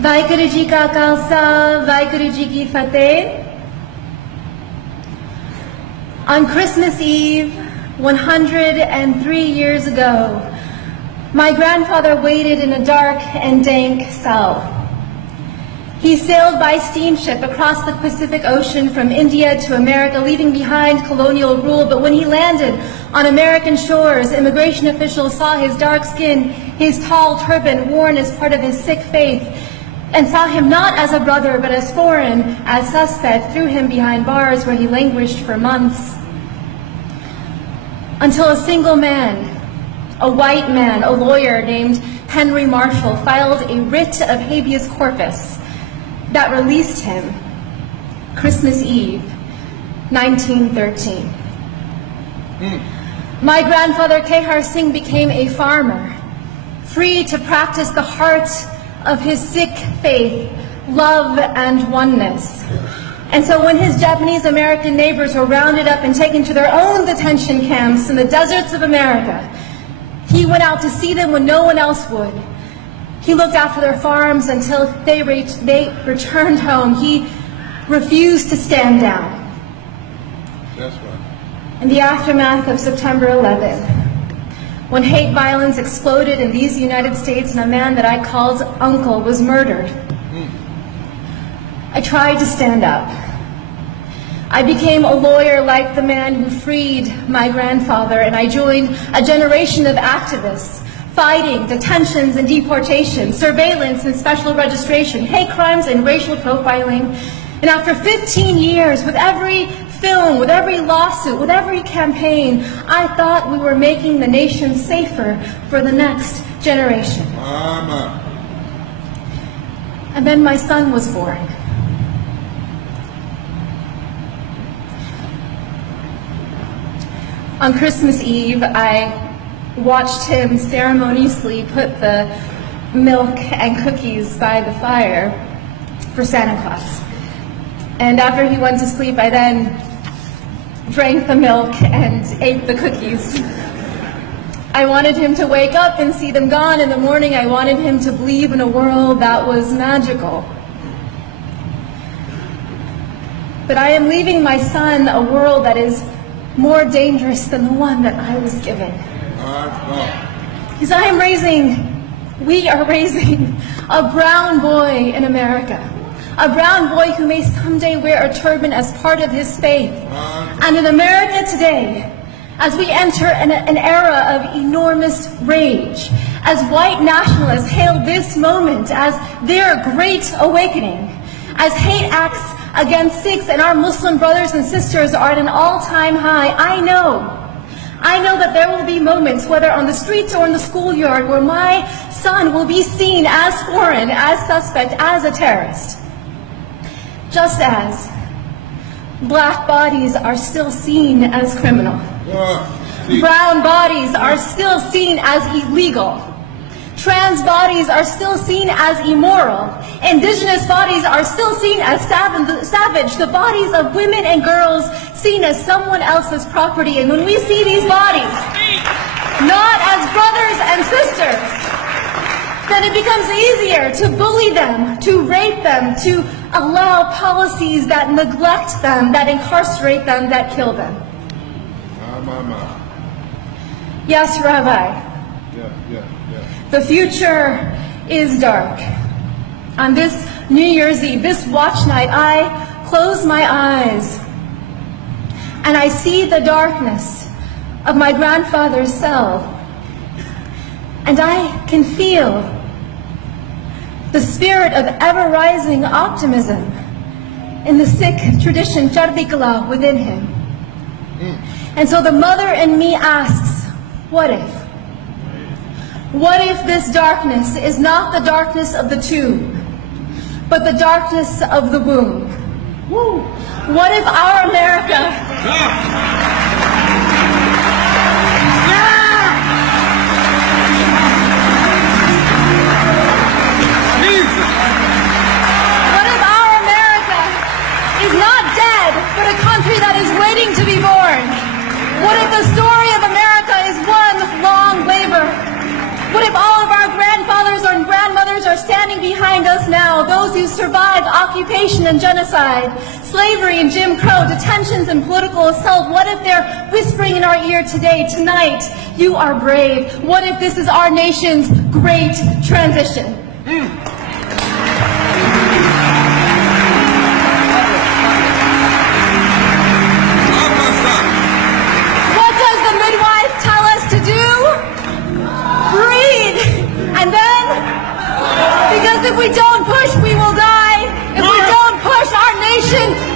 Vaheguru Ji Ka Khalsa, Vaheguru Ji Ki Fateh. On Christmas Eve, 103 years ago, my grandfather waited in a dark and dank cell. He sailed by steamship across the Pacific Ocean from India to America, leaving behind colonial rule. But when he landed on American shores, immigration officials saw his dark skin, his tall turban worn as part of his Sikh faith, and saw him not as a brother, but as foreign, as suspect, threw him behind bars where he languished for months. Until a single man, a white man, a lawyer named Henry Marshall, filed a writ of habeas corpus that released him Christmas Eve, 1913. My grandfather, Kehar Singh, became a farmer, free to practice the heart of his Sikh faith, love and oneness. And so when his Japanese American neighbors were rounded up and taken to their own detention camps in the deserts of America, he went out to see them when no one else would. He looked after their farms until they returned home. He refused to stand down. That's right. In the aftermath of September 11, when hate violence exploded in these United States and a man that I called uncle was murdered, I tried to stand up. I became a lawyer like the man who freed my grandfather, and I joined a generation of activists fighting detentions and deportation, surveillance and special registration, hate crimes and racial profiling. And after 15 years, with every film, with every lawsuit, with every campaign, I thought we were making the nation safer for the next generation. Mama. And then my son was born. On Christmas Eve, I watched him ceremoniously put the milk and cookies by the fire for Santa Claus. And after he went to sleep, I then drank the milk and ate the cookies. I wanted him to wake up and see them gone in the morning. I wanted him to believe in a world that was magical. But I am leaving my son a world that is more dangerous than the one that I was given. Because we are raising a brown boy in America. A brown boy who may someday wear a turban as part of his faith. And in America today, as we enter an era of enormous rage, as white nationalists hail this moment as their great awakening, as hate acts against Sikhs and our Muslim brothers and sisters are at an all-time high, I know that there will be moments, whether on the streets or in the schoolyard, where my son will be seen as foreign, as suspect, as a terrorist. Just as black bodies are still seen as criminal. Brown bodies are still seen as illegal. Trans bodies are still seen as immoral. Indigenous bodies are still seen as savage. The bodies of women and girls seen as someone else's property. And when we see these bodies not as brothers and sisters, then it becomes easier to bully them, to rape them, to allow policies that neglect them, that incarcerate them, that kill them. Yes, Rabbi. Yeah. The future is dark. On this New Year's Eve, this watch night, I close my eyes and I see the darkness of my grandfather's cell, and I can feel the spirit of ever-rising optimism in the Sikh tradition, Chardi Kala, within him. And so the mother in me asks, what if? What if this darkness is not the darkness of the tomb, but the darkness of the womb? What if our America... What if our America is not dead, but a country that is waiting to be born? What if the story of America is one long labor? What if all of our grandfathers and grandmothers are standing standing behind us now, those who survived occupation and genocide, slavery and Jim Crow, detentions and political assault, what if they're whispering in our ear today, tonight, you are brave? What if this is our nation's great transition? What does the midwife tell us to do? Breathe. And then, because if we don't push, we will die. If we don't push, our nation